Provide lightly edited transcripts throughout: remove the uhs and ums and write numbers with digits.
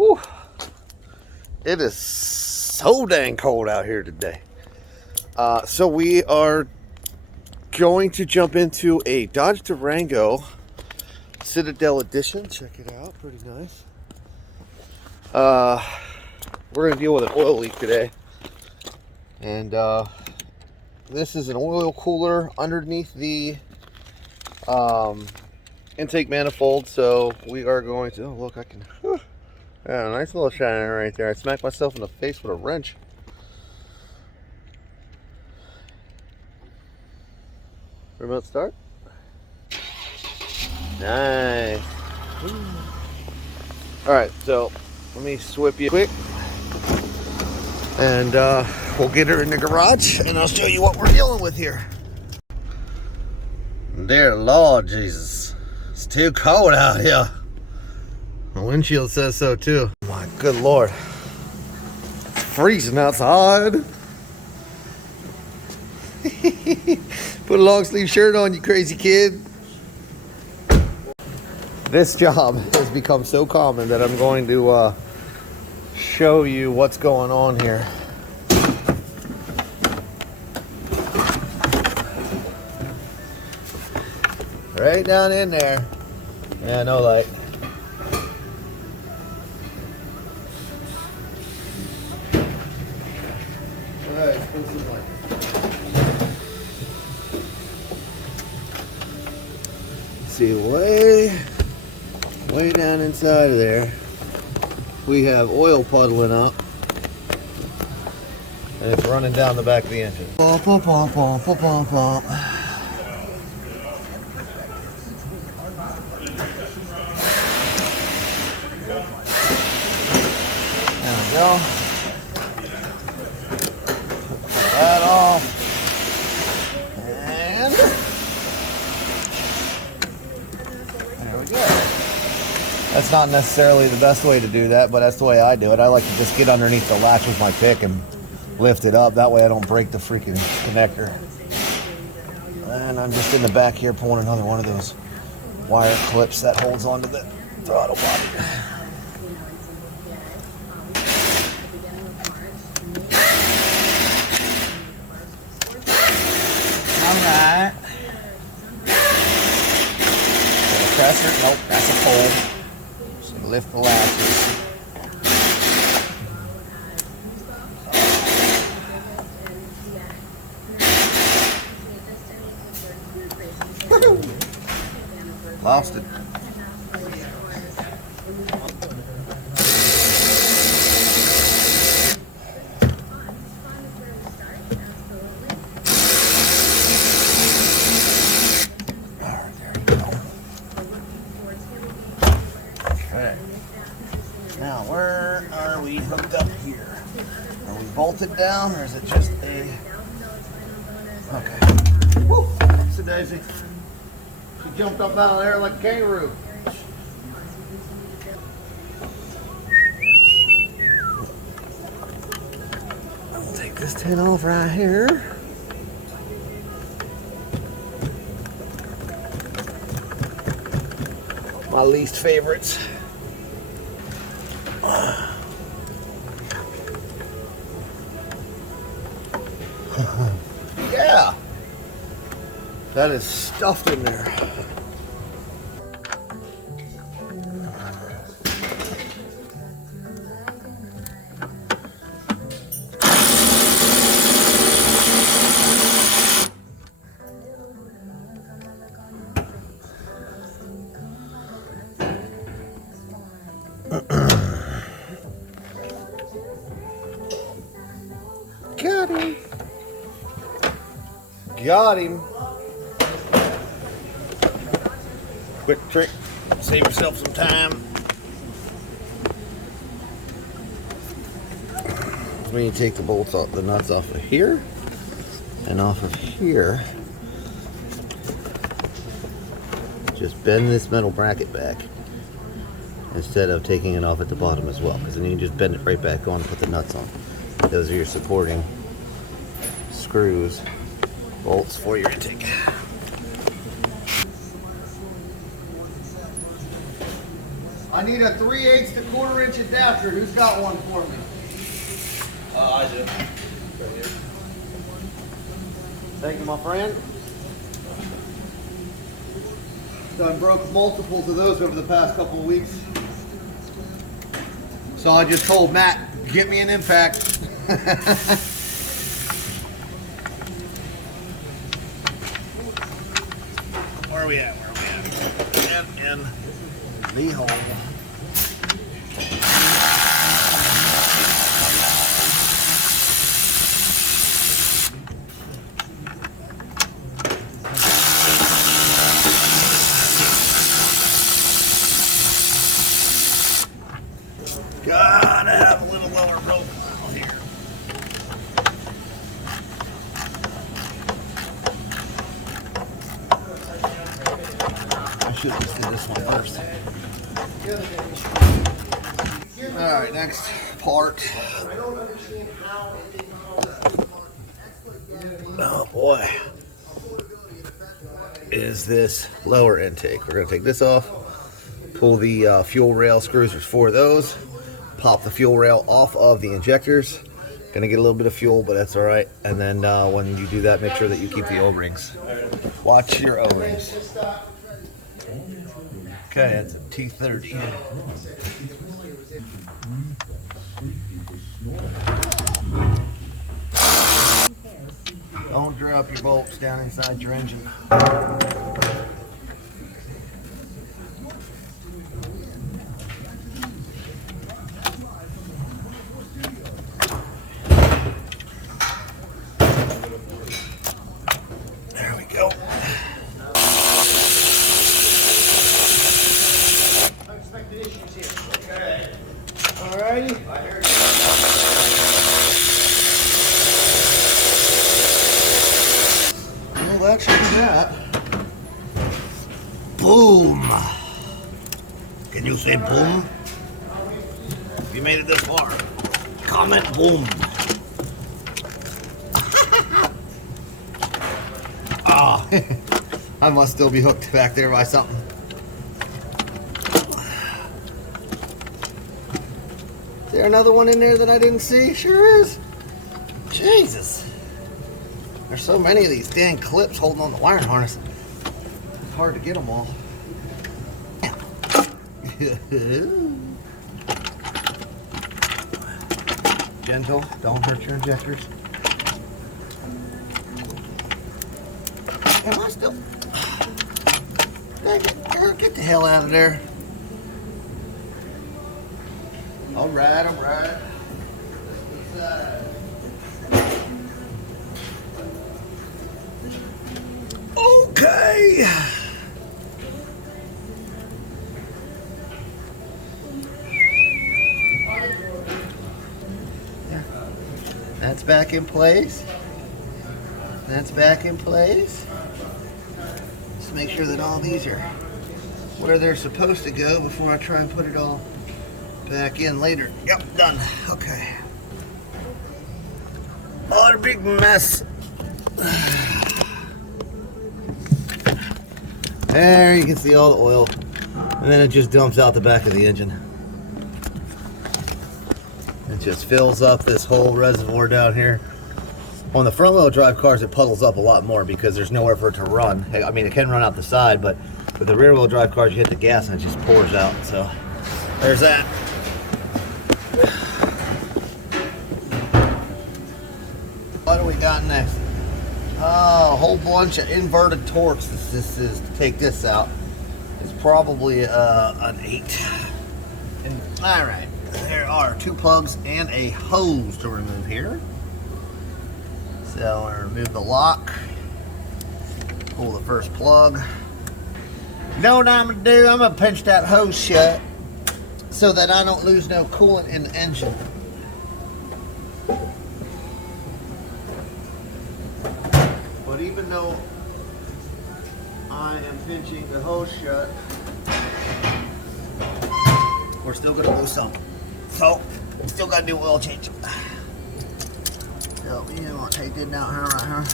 Whew. It is so dang cold out here today. So we are going to jump into a Dodge Durango Citadel Edition. Check it out, pretty nice. We're going to deal with an oil leak today. And this is an oil cooler underneath the intake manifold. So we are going to, oh look, I can, yeah, a nice little shine right there. I smacked myself in the face with a wrench. Remote start. Nice. Alright, so let me swip you quick. And we'll get her in the garage and I'll show you what we're dealing with here. Dear Lord Jesus. It's too cold out here. The windshield says so too. My good Lord. It's freezing outside. Put a long sleeve shirt on, you crazy kid. This job has become so common that I'm going to show you what's going on here. Right down in there. Yeah, no light. Alright, let's put some light. See, way down inside of there, we have oil puddling up, and it's running down the back of the engine. Bump, bump, bump, bump, bump, bump, bump. There we go. Pull that off. And there we go. That's not necessarily the best way to do that, but that's the way I do it. I like to just get underneath the latch with my pick and lift it up. That way I don't break the freaking connector. And I'm just in the back here pulling another one of those wire clips that holds onto the throttle body. Alright. Pressure? Nope, that's a pole. Lift the latches. Lost it. Now, where are we hooked up here? Are we bolted down, or is it just a... Okay. Woo! It's a daisy. She jumped up out of there like a kangaroo. I'll take this tin off right here. My least favorites. Yeah, that is stuffed in there. Got him. Got him. Quick trick. Save yourself some time. When you take the bolts off, the nuts off of here and off of here, just bend this metal bracket back instead of taking it off at the bottom as well, because then you can just bend it right back on and put the nuts on. Those are your supporting screws, bolts for your intake. I need a 3/8 to 1/4 inch adapter. Who's got one for me? I do. Right here. Thank you, my friend. Done broke multiples of those over the past couple of weeks. So I just told Matt, get me an impact. Where are we at? In the hole. Gotta have a little lower profile here. I should have just did this one first. Alright, next part. Oh boy. Is this lower intake. We're going to take this off, pull the fuel rail screws. There's 4 of those. Pop the fuel rail off of the injectors. Gonna get a little bit of fuel, but that's all right. And then when you do that, make sure that you keep the O-rings. Watch your O-rings. Okay, it's a T30. Don't drop your bolts down inside your engine. There we go. Unexpected issues here. Okay. Alrighty. Well, that should be that. Boom. Can you say boom? If you made it this far, comment boom. Oh, I must still be hooked back there by something. Is there another one in there that I didn't see? Sure is. Jesus. There's so many of these dang clips holding on the wiring harness. It's hard to get them all. Gentle, don't hurt your injectors. Am I still? Dang it, girl, get the hell out of there. Alright, alright. Okay. That's back in place. That's back in place. Just make sure that all these are where they're supposed to go before I try and put it all back in later. Yep, done. Okay. What a big mess. There you can see all the oil. And then it just dumps out the back of the engine. It just fills up this whole reservoir down here. On the front wheel drive cars, it puddles up a lot more because there's nowhere for it to run. I mean, it can run out the side, but with the rear wheel drive cars, you hit the gas and it just pours out. So there's that. What do we got next? Oh, a whole bunch of inverted torques. This is to take this out. It's probably an 8. And all right, there are 2 plugs and a hose to remove here. So I'm going to remove the lock, pull the first plug. You know what I'm going to do? I'm going to pinch that hose shut so that I don't lose no coolant in the engine. But even though I am pinching the hose shut, we're still going to lose some. So, still got to do oil change. So, you want to take this down here, right here.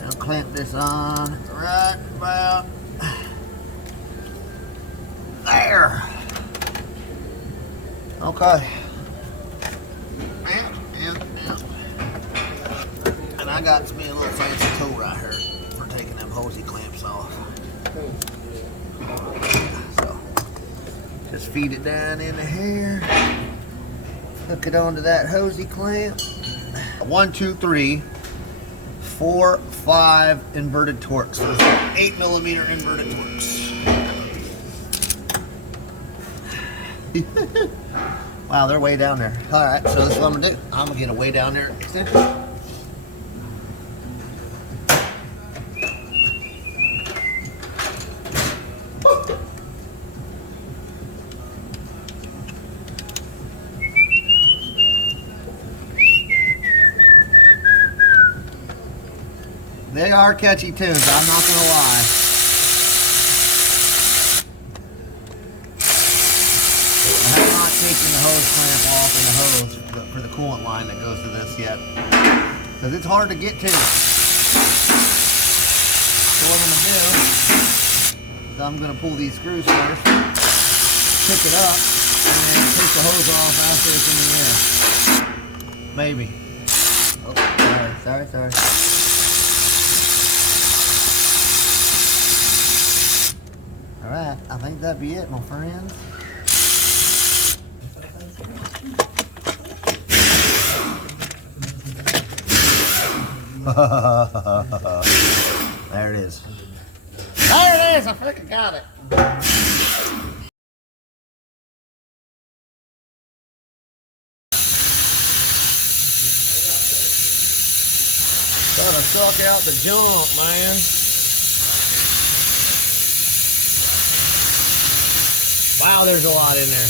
And clamp this on right about There. Okay. And I got me a little fancy tool right here for taking them hosey clamps off. So, just feed it down into here. Hook it onto that hosey clamp. 1, 2, 3, 4, 5 inverted Torx. So 8mm inverted Torx. Wow, they're way down there. All right, so this is what I'm gonna do. I'm gonna get a way down there extension. They are catchy tunes, I'm not gonna lie. I have not taken the hose clamp off and the hose for the coolant line that goes to this yet, because it's hard to get to. So what I'm gonna do is I'm gonna pull these screws first, pick it up, and then take the hose off after it's in the air. Maybe. Oh, sorry. Alright, I think that'd be it, my friends. There it is. There it is! I freaking got it! Gotta suck out the junk, man. Wow, there's a lot in there.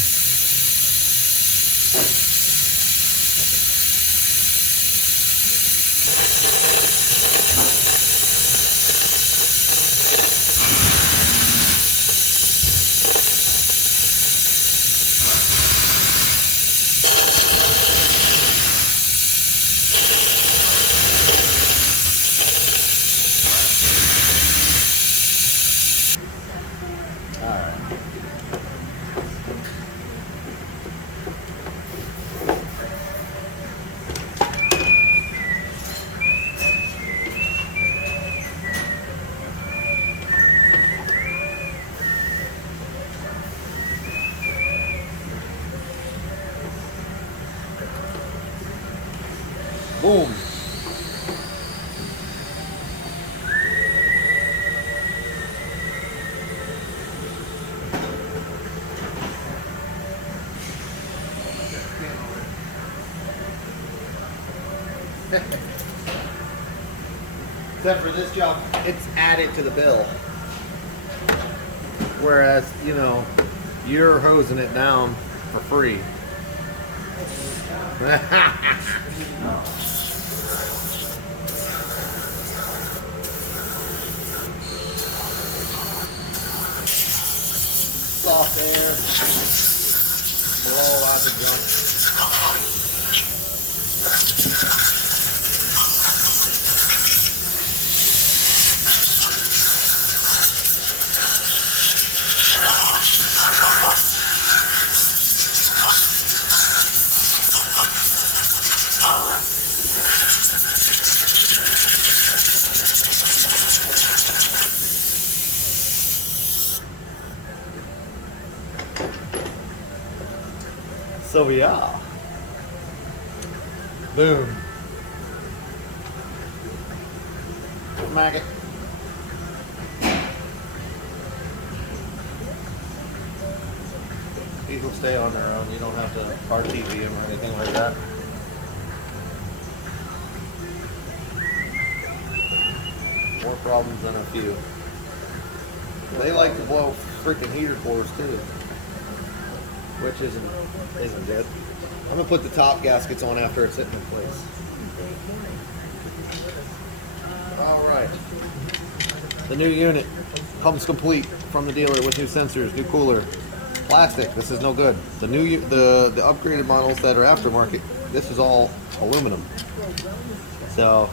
Boom. Except for this job, it's added to the bill. Whereas, you know, you're hosing it down for free. Soft air. Blow out the junk. So yeah. Boom. Smack it. These will stay on their own. You don't have to RTV them or anything like that. More problems than a few. They like to blow freaking heater cores too, which isn't good. I'm gonna put the top gaskets on after it's hitting in place. All right. The new unit comes complete from the dealer with new sensors, new cooler. Plastic, this is no good. The upgraded models that are aftermarket, this is all aluminum. So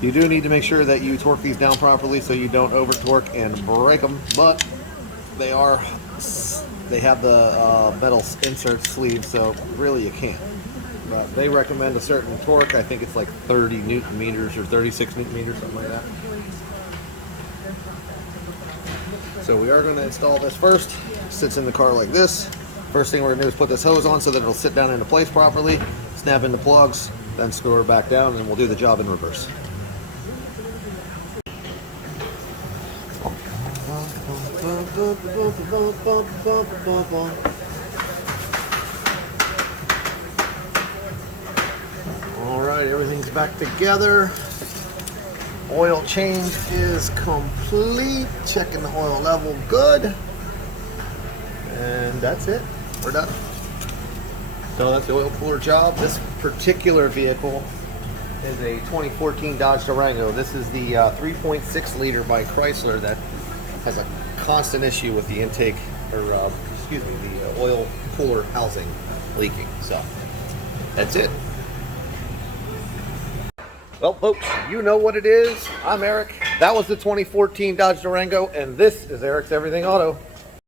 you do need to make sure that you torque these down properly so you don't over torque and break them, but they are they have the metal insert sleeve, so really you can't. But they recommend a certain torque. I think it's like 30 Newton meters or 36 Newton meters, something like that. So we are going to install this first. Sits in the car like this. First thing we're going to do is put this hose on so that it'll sit down into place properly. Snap in the plugs, then screw her back down, and we'll do the job in reverse. All right, everything's back together. Oil change is complete. Checking the oil level, good. And that's it. We're done. So that's the oil cooler job. This particular vehicle is a 2014 Dodge Durango. This is the 3.6 liter by Chrysler that has a constant issue with the intake, or excuse me, the oil cooler housing leaking. So that's it. Well, folks, you know what it is. I'm Eric. That was the 2014 Dodge Durango, and this is Eric's Everything Auto.